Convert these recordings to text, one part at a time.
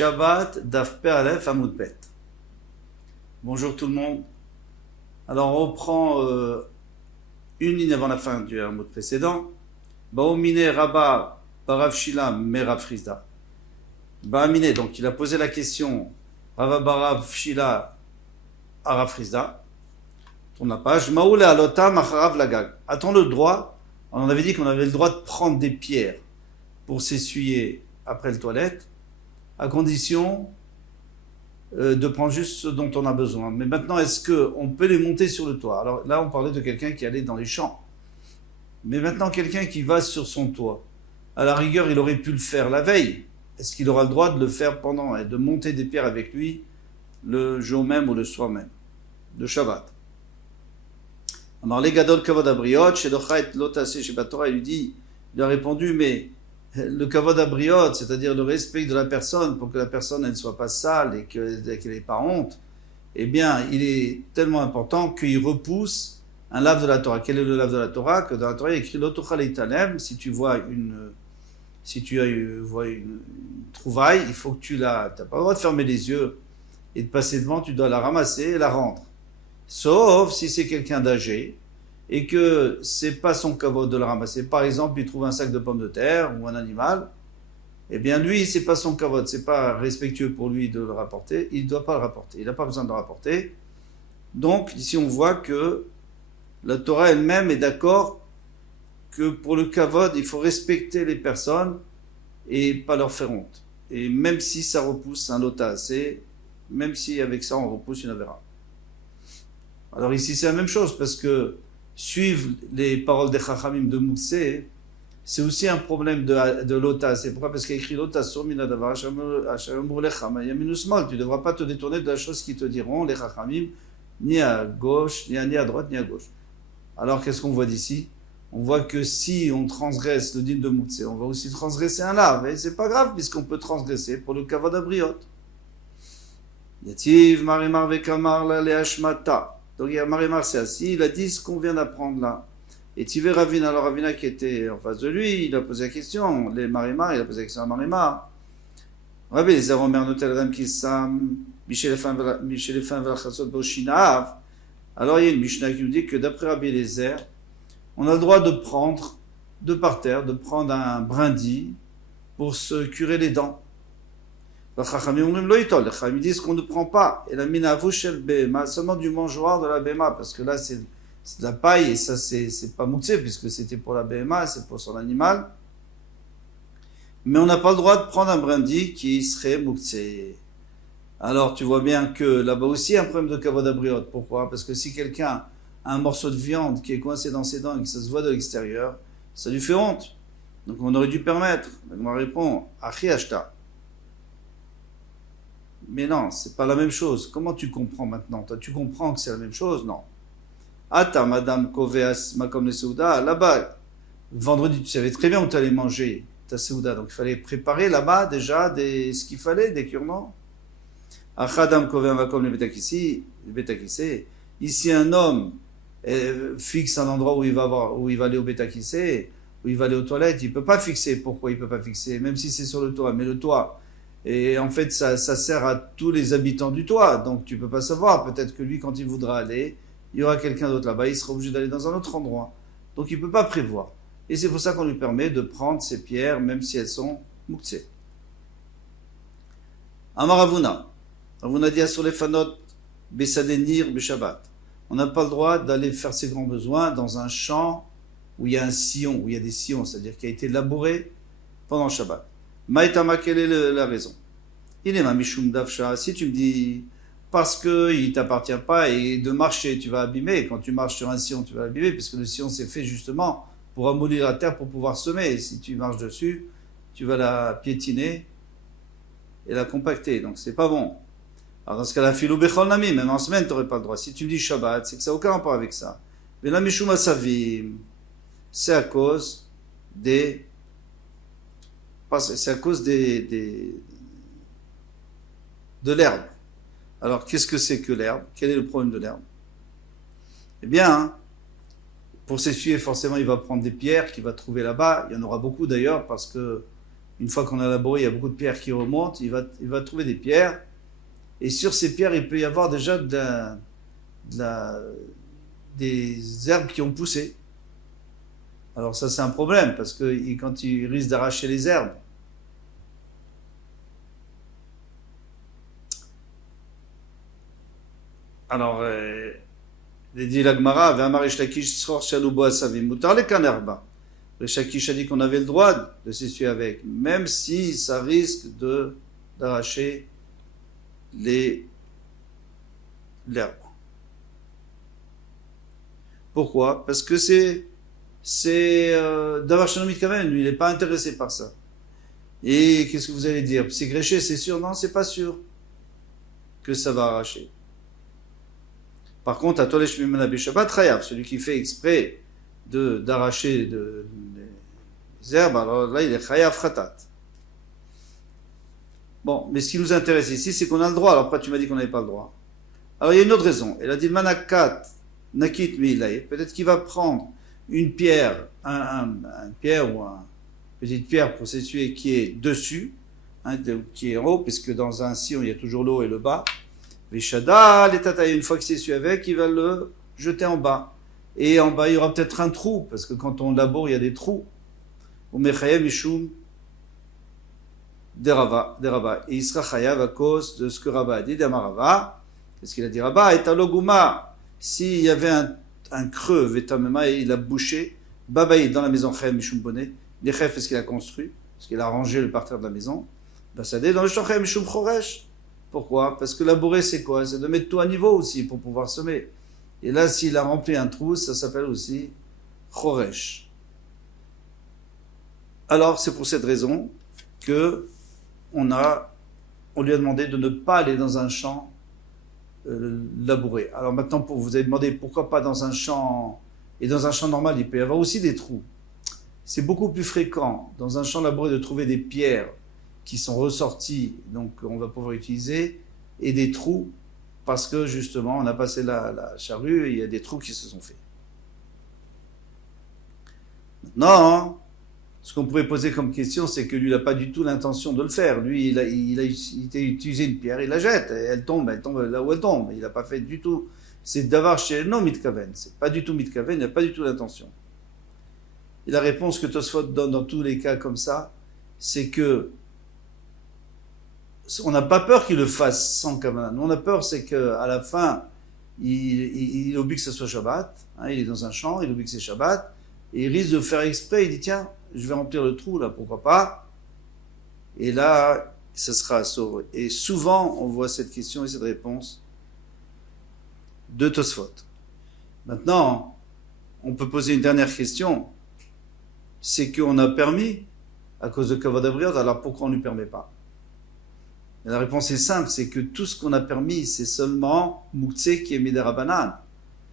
Shabbat Daf Peh Aleph Amud Bet. Bonjour tout le monde. Alors on reprend une ligne avant la fin du Amud précédent. Baomine Rabba Barav Shila Merav Frisda. Baomine, donc il a posé la question Rabba Barav Shila Arav Frisda. Tourne la page. Maoule Alota Macharav Lagag. A-t-on le droit? On avait dit qu'on avait le droit de prendre des pierres pour s'essuyer après le toilette, à condition de prendre juste ce dont on a besoin. Mais maintenant, est-ce qu'on peut les monter sur le toit? Alors là, on parlait de quelqu'un qui allait dans les champs. Mais maintenant, quelqu'un qui va sur son toit, à la rigueur, il aurait pu le faire la veille. Est-ce qu'il aura le droit de le faire pendant et de monter des pierres avec lui le jour même ou le soir même de Shabbat? Alors, les Gadol Kavod Abriot, chez Lochait Lotase chez Batora, il lui dit, il a répondu, mais le Kavod Abriot, c'est-à-dire le respect de la personne pour que la personne elle ne soit pas sale et qu'elle n'ait pas honte, eh bien, il est tellement important qu'il repousse un lave de la Torah. Quel est le lave de la Torah? Que dans la Torah, il y a écrit Lotochal Italem, si tu vois une trouvaille, il faut que tu n'as pas le droit de fermer les yeux et de passer devant, tu dois la ramasser et la rendre. Sauf si c'est quelqu'un d'âgé et que c'est pas son kavod de le ramasser. Par exemple, il trouve un sac de pommes de terre ou un animal, eh bien lui, c'est pas son kavod, c'est pas respectueux pour lui de le rapporter, il doit pas le rapporter, il n'a pas besoin de le rapporter. Donc ici on voit que la Torah elle-même est d'accord que pour le kavod, il faut respecter les personnes et pas leur faire honte. Et même si ça repousse un lota assez, même si avec ça on repousse une avéra. Alors ici c'est la même chose parce que suivre les paroles des Chachamim de Moussé, c'est aussi un problème de l'ota. C'est pourquoi? Parce qu'il y a écrit l'ota sur Minadavar, tu ne devras pas te détourner de la chose qu'ils te diront, les Chachamim, ni à gauche, ni à droite, ni à gauche. Alors qu'est-ce qu'on voit d'ici? On voit que si on transgresse le din de Moussé, on va aussi transgresser un lave. Et c'est pas grave puisqu'on peut transgresser pour le kavod abriot. Yativ marimar vekamar la leashmata. Donc Marimar s'est assis, il a dit ce qu'on vient d'apprendre là. Et Tivé Ravina, alors Ravina qui était en face de lui, il a posé la question. Les Marimar, il a posé la question à Marimar. Rabbi les Omer Notel Adam Kissam, Michel Efin Velachasot Boshinav. Alors il y a une Mishnah qui nous dit que d'après Rabbi Eliezer, on a le droit de prendre, de par terre, de prendre un brindis pour se curer les dents. Les Chachamim disent qu'on ne prend pas. Et la minavou shel bema, seulement du mangeoire de la bema, parce que là c'est de la paille et ça c'est pas moutsé puisque c'était pour la bema, c'est pour son animal. Mais on n'a pas le droit de prendre un brindis qui serait moutsé. Alors tu vois bien que là-bas aussi il y a un problème de kavod abriot. Pourquoi? Parce que si quelqu'un a un morceau de viande qui est coincé dans ses dents et que ça se voit de l'extérieur, ça lui fait honte. Donc on aurait dû permettre. Donc on répond achi ashta. Mais non, c'est pas la même chose. Comment tu comprends maintenant? Toi, tu comprends que c'est la même chose? Non. Ata, madame Koveas, Makom le Seouda, là-bas, vendredi, tu savais très bien où tu allais manger ta Seouda. Donc, il fallait préparer là-bas déjà ce qu'il fallait, des cure-dents. Achadam Koveas, Makom le Betakissé. Ici, un homme fixe un endroit où il va aller au Betakissé, où il va aller aux toilettes. Il peut pas fixer. Pourquoi il peut pas fixer? Même si c'est sur le toit. Mais le toit, et en fait, ça sert à tous les habitants du toit. Donc, tu peux pas savoir. Peut-être que lui, quand il voudra aller, il y aura quelqu'un d'autre là-bas. Il sera obligé d'aller dans un autre endroit. Donc, il peut pas prévoir. Et c'est pour ça qu'on lui permet de prendre ces pierres, même si elles sont mouksées. Amar Ravuna. Ravuna dit sur les fanot besadenir beshabbat. On n'a pas le droit d'aller faire ses grands besoins dans un champ où il y a un sillon, où il y a des sillons, c'est-à-dire qui a été labouré pendant Shabbat. Maïtama, quelle est la raison? Il est ma mishum davsha. Si tu me dis parce que il t'appartient pas et de marcher tu vas abîmer. Quand tu marches sur un sillon tu vas abîmer puisque le sillon c'est fait justement pour amollir la terre pour pouvoir semer. Si tu marches dessus, tu vas la piétiner et la compacter. Donc c'est pas bon. Alors dans ce cas-là, filou bechol nami, même en semaine tu n'aurais pas le droit. Si tu me dis Shabbat, c'est que ça n'a aucun rapport avec ça. Mais la mishum asavim, c'est à cause des c'est à cause de l'herbe. Alors, qu'est-ce que c'est que l'herbe? Quel est le problème de l'herbe? Eh bien, pour s'essuyer, forcément, il va prendre des pierres qu'il va trouver là-bas. Il y en aura beaucoup d'ailleurs, parce que une fois qu'on a labouré, il y a beaucoup de pierres qui remontent, il va trouver des pierres, et sur ces pierres, il peut y avoir déjà des herbes qui ont poussé. Alors ça, c'est un problème, parce que quand il risque d'arracher les herbes, alors, il dit l'Agmara, Ve'amar Rish Lakish tzror shalou bo asavim, mutar lekan herba. Rish Lakish a dit qu'on avait le droit de s'essuyer avec, même si ça risque d'arracher l'herbe. Pourquoi? Parce que c'est Davar Shano Mitkaven, lui, il n'est pas intéressé par ça. Et qu'est-ce que vous allez dire? C'est gréché, c'est sûr? Non, c'est pas sûr que ça va arracher. Par contre, à Tolesh Mimana Bishabat Chayav, celui qui fait exprès d'arracher les herbes, alors là, il est Chayav Khatat. Bon, mais ce qui nous intéresse ici, c'est qu'on a le droit. Alors, pourquoi tu m'as dit qu'on n'avait pas le droit? Alors, il y a une autre raison. Elle a dit Manakat Nakit Milaye. Peut-être qu'il va prendre une pierre, une pierre ou une petite pierre pour s'essuyer qui est dessus, hein, qui est en haut, puisque dans un sillon, il y a toujours le haut et le bas. Vishada, l'étataille, une fois qu'il s'essuie avec, il va le jeter en bas. Et en bas, il y aura peut-être un trou, parce que quand on laboure, il y a des trous. Ou Mechayem Ishum des Rava. Et il sera chayav à cause de ce que Rava a dit, d'Amarava. Qu'est-ce qu'il a dit Rava? Et Aloguma, s'il y avait un creux, Vetamema, et il a bouché, Babaï, dans la maison Chayem Mishum Bonnet, les Chayef, est-ce qu'il a construit? Est-ce qu'il a rangé le parterre de la maison? Basadé, dans le Chayem Mishum Choresh. Pourquoi? Parce que labourer, c'est quoi? C'est de mettre tout à niveau aussi pour pouvoir semer. Et là, s'il a rempli un trou, ça s'appelle aussi Choresh. Alors, c'est pour cette raison que on lui a demandé de ne pas aller dans un champ labourer. Alors maintenant, vous avez demandé pourquoi pas dans un champ, et dans un champ normal, il peut y avoir aussi des trous. C'est beaucoup plus fréquent dans un champ labouré de trouver des pierres qui sont ressorties, donc on va pouvoir utiliser, et des trous, parce que justement, on a passé la charrue et il y a des trous qui se sont faits. Maintenant, ce qu'on pourrait poser comme question, c'est que lui, il n'a pas du tout l'intention de le faire. Lui, il a utilisé une pierre, il la jette, et elle tombe là où elle tombe. Il n'a pas fait du tout. C'est d'avoir chez non mitkaven. C'est pas du tout mitkaven, il n'a pas du tout l'intention. Et la réponse que Tosfot donne dans tous les cas comme ça, c'est que on n'a pas peur qu'il le fasse sans kavana. Nous, on a peur, c'est qu'à la fin, il oublie que ce soit Shabbat. Hein, il est dans un champ, il oublie que c'est Shabbat. Et il risque de faire exprès. Il dit, tiens, je vais remplir le trou, là, pourquoi pas. Et là, ce sera sauvé. Et souvent, on voit cette question et cette réponse de Tosfot. Maintenant, on peut poser une dernière question. C'est qu'on a permis, à cause de Kavod Abriot, alors pourquoi on ne lui permet pas? Et la réponse est simple, c'est que tout ce qu'on a permis, c'est seulement Mouktsé qui est mis de Rabbanan.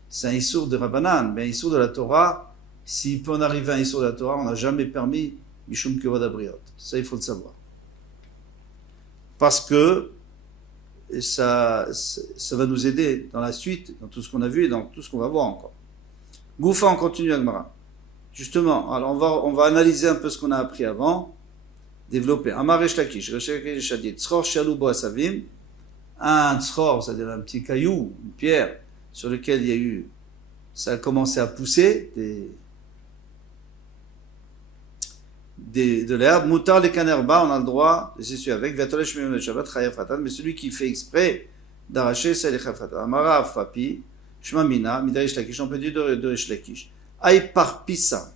C'est un Issour de Rabbanan, mais un Issour de la Torah, s'il peut en arriver à un Issour de la Torah, on n'a jamais permis Mishum Kavod Abriot. Ça, il faut le savoir. Parce que ça va nous aider dans la suite, dans tout ce qu'on a vu et dans tout ce qu'on va voir encore. Goufa, on continue Agmara. Justement, alors on va analyser un peu ce qu'on a appris avant, développer. Amar Resh Lakish a dit, tzror shalou bo asavim, un tzror, c'est-à-dire un petit caillou, une pierre, sur lequel ça a commencé à pousser de l'herbe. Moutar les canerba, on a le droit de s'essuyer avec. Vatolech miyom le shabbat chayav fatan, mais celui qui fait exprès d'arracher, c'est le chayav fatan. Amara fapi, shmamina, midarish lakish, on peut dire de Resh Lakish. Aïe parpissa.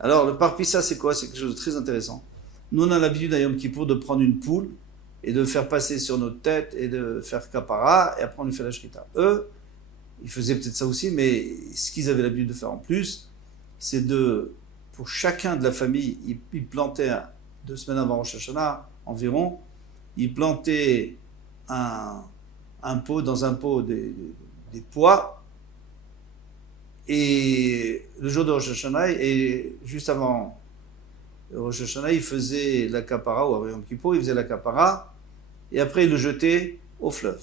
Alors, le parpissa, c'est quoi? C'est quelque chose de très intéressant. Nous, on a l'habitude à Yom Kippour de prendre une poule et de faire passer sur notre tête et de faire kapara, et après on lui fait la shrita. Eux, ils faisaient peut-être ça aussi, mais ce qu'ils avaient l'habitude de faire en plus, c'est pour chacun de la famille, ils plantaient 2 semaines avant Rosh Hashanah, environ, ils plantaient un pot, dans un pot des pois, et le jour de Rosh Hashanah, et juste avant Rosh Hashanah, il faisait la kapara, ou avant Yom Kippour, il faisait la kapara, et après il le jetait au fleuve.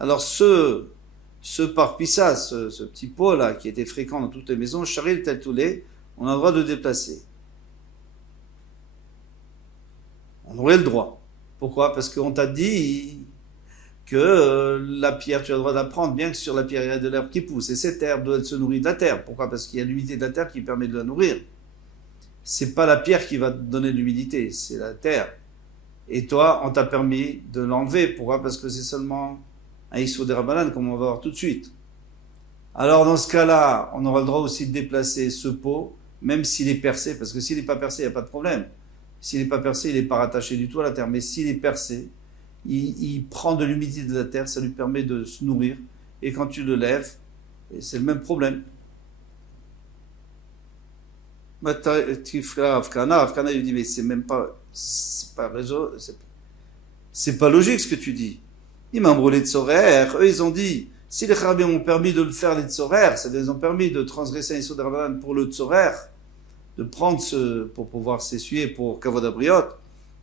Alors ce parpissa, ce petit pot là, qui était fréquent dans toutes les maisons, charil tel toulé, on a le droit de le déplacer. On aurait le droit. Pourquoi? Parce qu'on t'a dit que la pierre, tu as le droit d'apprendre, bien que sur la pierre, il y a de l'herbe qui pousse. Et cette herbe, elle se nourrit de la terre. Pourquoi? Parce qu'il y a l'humidité de la terre qui permet de la nourrir. C'est pas la pierre qui va te donner de l'humidité, c'est la terre. Et toi, on t'a permis de l'enlever. Pourquoi? Parce que c'est seulement un issou de Rabbanan, comme on va voir tout de suite. Alors, dans ce cas-là, on aura le droit aussi de déplacer ce pot, même s'il est percé, parce que s'il n'est pas percé, il n'y a pas de problème. S'il n'est pas percé, il n'est pas rattaché du tout à la terre. Mais s'il est percé, il prend de l'humidité de la terre, ça lui permet de se nourrir. Et quand tu le lèves, c'est le même problème. Afkana, il dit, mais c'est même pas, c'est pas logique ce que tu dis. Ils m'ont brûlé de Tzorer. Eux, ils ont dit, si les Kharabim ont permis de le faire, les Tzorer, c'est-à-dire ils ont permis de transgresser un Issur de Rabbanan pour le Tzorer, de prendre pour pouvoir s'essuyer pour Kavod Abriot,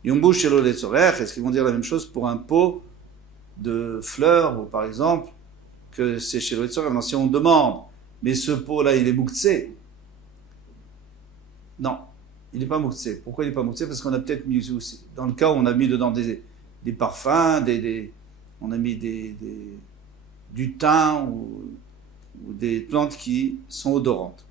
Yombu Shelo les Tzorer, est-ce qu'ils vont dire la même chose pour un pot de fleurs, ou par exemple, que c'est chez le Tzorer? Non, si on demande, mais ce pot-là, il est mouktsé. Non, il n'est pas mouktsé. Pourquoi il n'est pas mouktsé? Parce qu'on a peut-être mis aussi, dans le cas où on a mis dedans des parfums, on a mis du thym ou des plantes qui sont odorantes.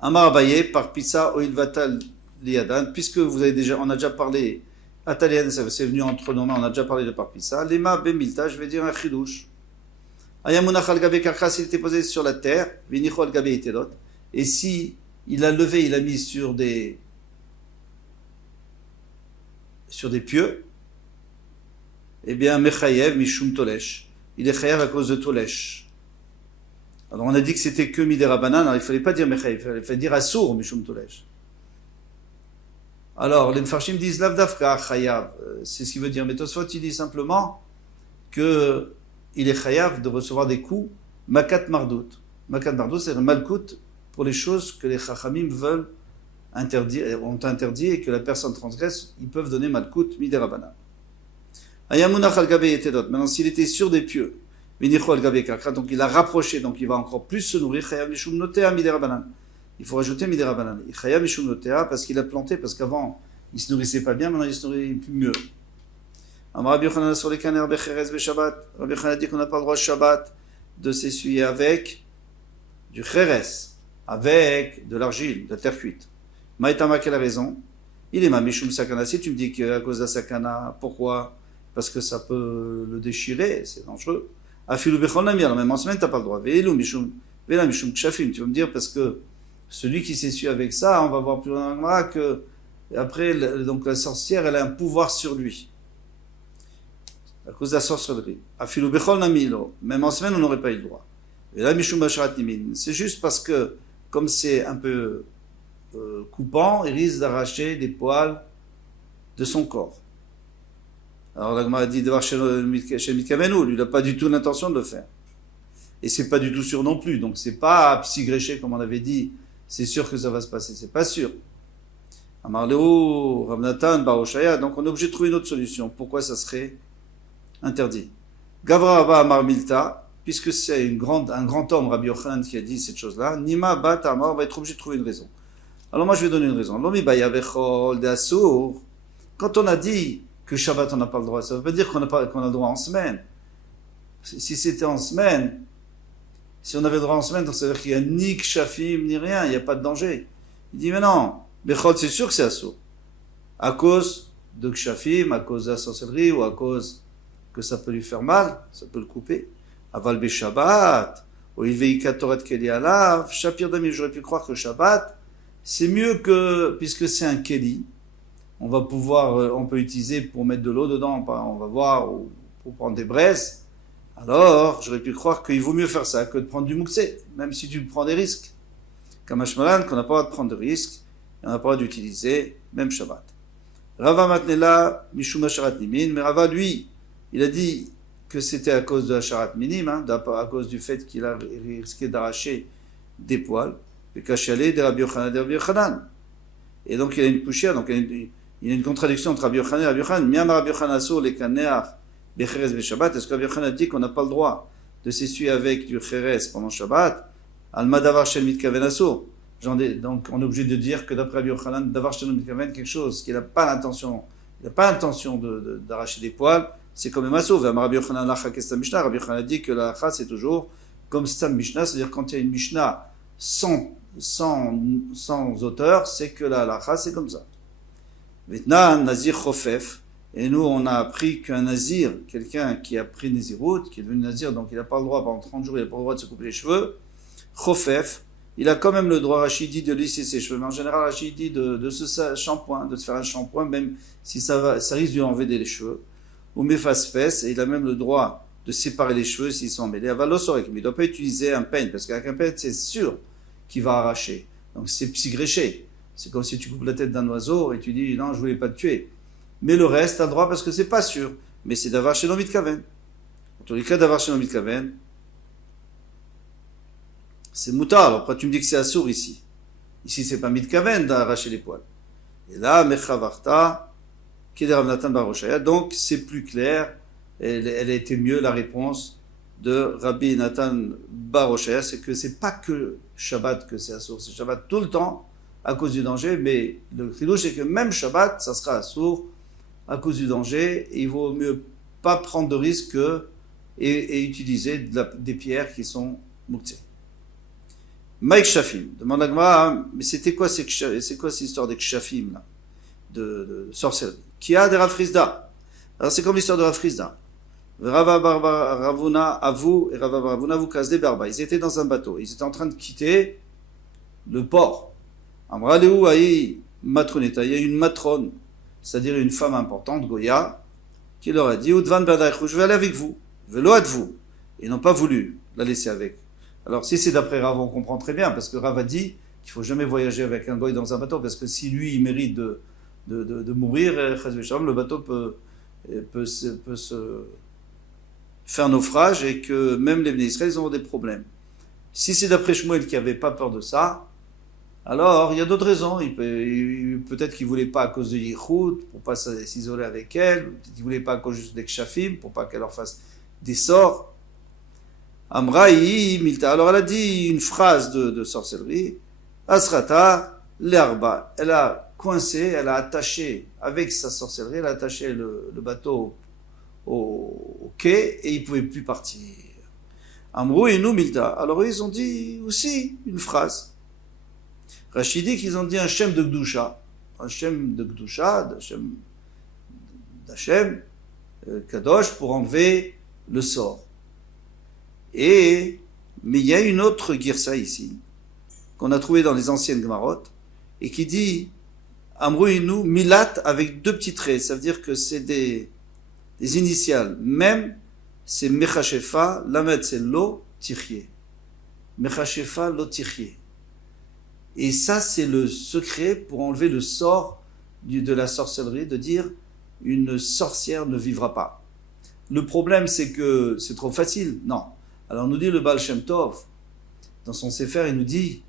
Amar Abaye, par Pissa Oilvatal Liadan, puisque on a déjà parlé, Atalian, c'est venu entre nos mains, on a déjà parlé de par Pissa, Lema Bemilta, je vais dire un chidouche. Ayamunach al Gabe Karkas, il était posé sur la terre, Vinicho al Gabe Itelot, et si il a levé, il a mis sur des pieux, eh bien, Mechayev, Mishum Tolesh. Il est Chayev à cause de Tolesh. Alors, on a dit que c'était que Midé Rabbanan, alors il ne fallait pas dire Mechayev, il fallait dire Assour, Mishum Tolesh. Alors, les Mfarshim disent Lavdafka, Chayav. C'est ce qu'il veut dire. Mais Tosfot, il dit simplement qu'il est Chayav de recevoir des coups, Makat Mardout. Makat Mardout, c'est le Malkout pour les choses que les Chachamim veulent interdire, ont interdit et que la personne transgresse, ils peuvent donner Malkout, Midé Rabbanan. Ayamunach al Gabe Etedot. Maintenant, s'il était sur des pieux, Vinicho al Gabe Kakra, donc il a rapproché, donc il va encore plus se nourrir. Chayav Mishum Notea Midé Rabbanan. Il faut rajouter Midé Rabbanan. Chayav Mishum Notea, parce qu'il a planté, parce qu'avant, il se nourrissait pas bien, maintenant il se nourrit mieux. Amar Rabbi Yochanan sur les caners Becherez Beshabbat. Rabbi Yochanan a dit qu'on n'a pas le droit Shabbat de s'essuyer avec du Cheres, avec de l'argile, de la terre cuite. Maïtama, quelle raison? Il est ma Mishum Sakana. Si tu me dis qu'à cause de la Sakana, pourquoi? Parce que ça peut le déchirer, c'est dangereux. Afilou bechol nami, alors même en semaine, tu n'as pas le droit. Ve'elu mishum kshafim, tu vas me dire, parce que celui qui s'essuie avec ça, on va voir plus loin que, après, donc la sorcière, elle a un pouvoir sur lui. À cause de la sorcellerie. Afilou bechol nami, même en semaine, on n'aurait pas eu le droit. Et là, mishum basharat nimin, c'est juste parce que, comme c'est un peu coupant, il risque d'arracher des poils de son corps. Alors l'Agma a dit de voir chez Mikavenu, lui il n'a pas du tout l'intention de le faire. Et c'est pas du tout sûr non plus, donc c'est pas psy-gréché comme on avait dit, c'est sûr que ça va se passer, c'est pas sûr. Amarleo, Ramnatan, Baroshaya, donc on est obligé de trouver une autre solution. Pourquoi ça serait interdit? Gavra Abba Amar Milta, puisque c'est un grand homme, Rabbi Yochanan, qui a dit cette chose-là, Nima Bat Amar, on va être obligé de trouver une raison. Alors moi je vais donner une raison. Lomi Baya Bechol de Assour, quand on a dit que Shabbat on n'a pas le droit, ça ne veut pas dire qu'on a le droit en semaine. Si c'était en semaine, si on avait le droit en semaine, donc ça veut dire qu'il n'y a ni kshafim, ni rien, il n'y a pas de danger. Il dit, mais non, Bechol, c'est sûr que c'est assour. À cause de kshafim, à cause de la sorcellerie, ou à cause que ça peut lui faire mal, ça peut le couper. Aval be Shabbat, ou il veika toret keli alav, Shapir Dami, j'aurais pu croire que Shabbat, c'est mieux que, puisque c'est un keli, on peut utiliser pour mettre de l'eau dedans, on va voir, ou pour prendre des braises. Alors, j'aurais pu croire qu'il vaut mieux faire ça que de prendre du mouksé, même si tu prends des risques. Comme Ashmalan, qu'on n'a pas le droit de prendre de risques, et on n'a pas le droit d'utiliser, même Shabbat. Rava Matnela, Mishum Asharat Nimin, mais Rava, lui, il a dit que c'était à cause de Asharat Minim, à cause du fait qu'il a risqué d'arracher des poils, de Kachalé, de Rabbi Yochanan. Et donc, il a une poussière, donc il y a une contradiction entre Rabbi Yochanan et Rabbi Yochanan. Miyama Rabbi Yochanan assour les kaneach becheres be-Shabbat. Est-ce que Rabbi Yochanan dit qu'on n'a pas le droit de s'essuyer avec du cheres pendant Shabbat? Al madavar shel mitkaven assour. Donc on est obligé de dire que d'après Rabbi Yochanan, d'avoir chez Mitkaven quelque chose qu'il n'a pas l'intention, d'arracher des poils, c'est comme un masseau. Rabbi Yochanan Mishnah. Rabbi Yochanan dit que la lacha c'est toujours comme Stam Mishnah, c'est-à-dire quand il y a une Mishnah sans auteur, c'est que la lacha c'est comme ça. Maintenant, Nazir Chofef, et nous on a appris qu'un Nazir, quelqu'un qui a pris Nézirut, qui est devenu Nazir, donc il n'a pas le droit pendant 30 jours, il n'a pas le droit de se couper les cheveux, Chofef, il a quand même le droit, Rachidi, de lisser ses cheveux. Mais en général, Rachidi, de se shampoing, de se faire un shampoing, même si ça risque de lui enlever les cheveux. Ou Mefasfes, et il a même le droit de séparer les cheveux s'ils sont mêlés. Avalosorek, mais il ne doit pas utiliser un peigne, parce qu'avec un peigne, c'est sûr qu'il va arracher. Donc c'est psygréché. C'est comme si tu coupes la tête d'un oiseau et tu dis non, je voulais pas te tuer. Mais le reste, tu as le droit parce que c'est pas sûr. Mais c'est d'avoir chez Mitkaven. En tous les cas, d'avoir chez Mitkaven, c'est moutar. Alors après, tu me dis que c'est assour ici. Ici, c'est pas Mitkaven d'arracher les poils. Et là, Mechavarta, Kederav Natan Baroshaya. Donc, c'est plus clair. Elle a été mieux, la réponse de Rabbi Nathan Baroshaya. C'est que c'est pas que Shabbat que c'est assour. C'est Shabbat tout le temps à cause du danger. Mais le chidouche, c'est que même Shabbat, ça sera assour à cause du danger. Et il vaut mieux pas prendre de risques et utiliser des pierres qui sont mouktsé. Mike Shafim, demande à Gmara, mais c'est quoi cette histoire des Kshafim, là, de sorcellerie? Qui a des Rafrizda? Alors c'est comme l'histoire de Rafrizda. Rava Ravuna Avu et Rava Ravuna Avu Kazde Berba. Ils étaient dans un bateau. Ils étaient en train de quitter le port. Amraleu Aï Matroneta. Il y a une matrone, c'est-à-dire une femme importante, Goya, qui leur a dit, Udvan Badaïchou, je vais aller avec vous. Velo vous. Ils n'ont pas voulu la laisser avec. Alors, si c'est d'après Rav, on comprend très bien, parce que Rav a dit qu'il ne faut jamais voyager avec un goy dans un bateau, parce que si lui, il mérite de mourir, le bateau peut se faire naufrage et que même les Bnei Israël, ils auront des problèmes. Si c'est d'après Shmuel qui n'avait pas peur de ça, alors il y a d'autres raisons. Peut-être qu'il ne voulait pas à cause de Yichud, pour ne pas s'isoler avec elle, peut-être qu'il ne voulait pas à cause juste des Kshafim, pour pas qu'elle leur fasse des sorts. Amraï Milta. Alors elle a dit une phrase de sorcellerie. Asrata l'herba. Elle a coincé, elle a attaché avec sa sorcellerie, elle a attaché le bateau au quai et il ne pouvait plus partir. Amrou et nous Milta. Alors ils ont dit aussi une phrase. Rachidi qu'ils ont dit un shem de Gdusha. Un shem de Gdusha, d'Hachem, Kadosh, pour enlever le sort. Mais il y a une autre girsa ici, qu'on a trouvée dans les anciennes Gemarot, et qui dit Amrouinu Milat avec deux petits traits. Ça veut dire que c'est des initiales. Même, c'est Mechashefa, Lamed c'est Lo Tichye. Mechashefa Lo Tichye. Et ça, c'est le secret pour enlever le sort de la sorcellerie, de dire une sorcière ne vivra pas. Le problème, c'est que c'est trop facile. Non. Alors nous dit le Baal Shem Tov, dans son Sefer, il nous dit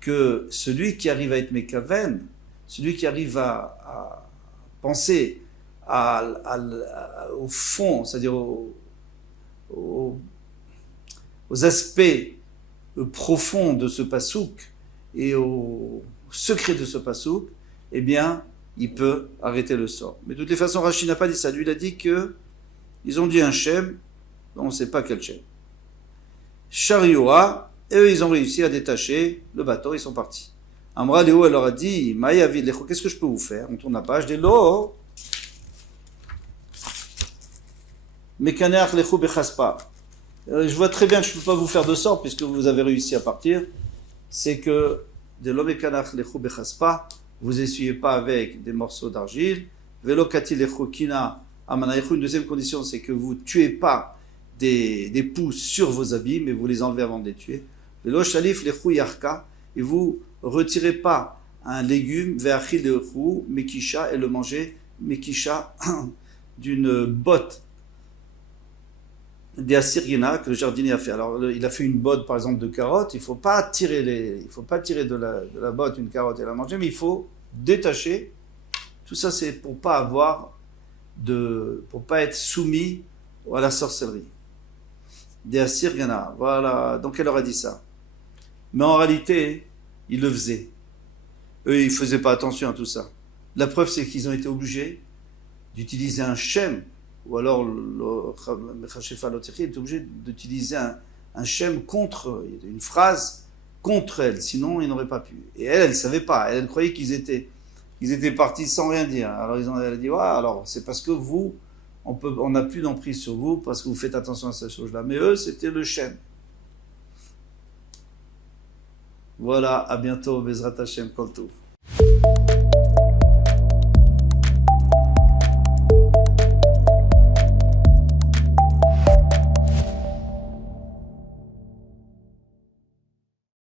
que celui qui arrive à être Mekaven, celui qui arrive à penser au fond, c'est-à-dire aux aspects profonds de ce pasouk et au secret de ce pasouk, eh bien, il peut arrêter le sort. Mais de toutes les façons, Rashi n'a pas dit ça. Lui, il a dit que ils ont dit un Shem, on ne sait pas quel Shem. Charioa, et eux, ils ont réussi à détacher le bateau, ils sont partis. Amra Léo, elle leur a dit, Maïavid Lecho, qu'est-ce que je peux vous faire? On tourne la page, des lo, Mekaneach Lecho Bechaspa. Je vois très bien que je ne peux pas vous faire de sort, puisque vous avez réussi à partir. C'est que, de lo Mekaneach Lecho Bechaspa, vous essuyez pas avec des morceaux d'argile. Velo Kati Lecho Kina Amanaïchou. Une deuxième condition, c'est que vous tuez pas des poux sur vos habits, mais vous les enlevez avant de les tuer. Velo Shalif Lecho Yarka. Et vous retirez pas un légume, Ve'achil Lecho, Mekisha, et le manger, Mekisha, d'une botte des Assyrgina que le jardinier a fait. Alors, il a fait une botte, par exemple, de carottes. Il faut pas tirer de la botte une carotte et la manger, mais il faut détacher. Tout ça, c'est pour pas être soumis à la sorcellerie. Des Assyrgina. Voilà. Donc, elle leur a dit ça. Mais en réalité, ils le faisaient. Eux, ils ne faisaient pas attention à tout ça. La preuve, c'est qu'ils ont été obligés d'utiliser un shem, ou alors le Mechachefa Lotzechi est obligé d'utiliser un shem contre, une phrase contre elle, sinon ils n'auraient pas pu. Et elle ne savait pas, elle croyait qu'ils étaient partis sans rien dire. Alors elle a dit, ouais, alors c'est parce que vous, on n'a plus d'emprise sur vous, parce que vous faites attention à ces choses-là. Mais eux, c'était le shem. Voilà, à bientôt, Bezrat Hashem, Kol Tov.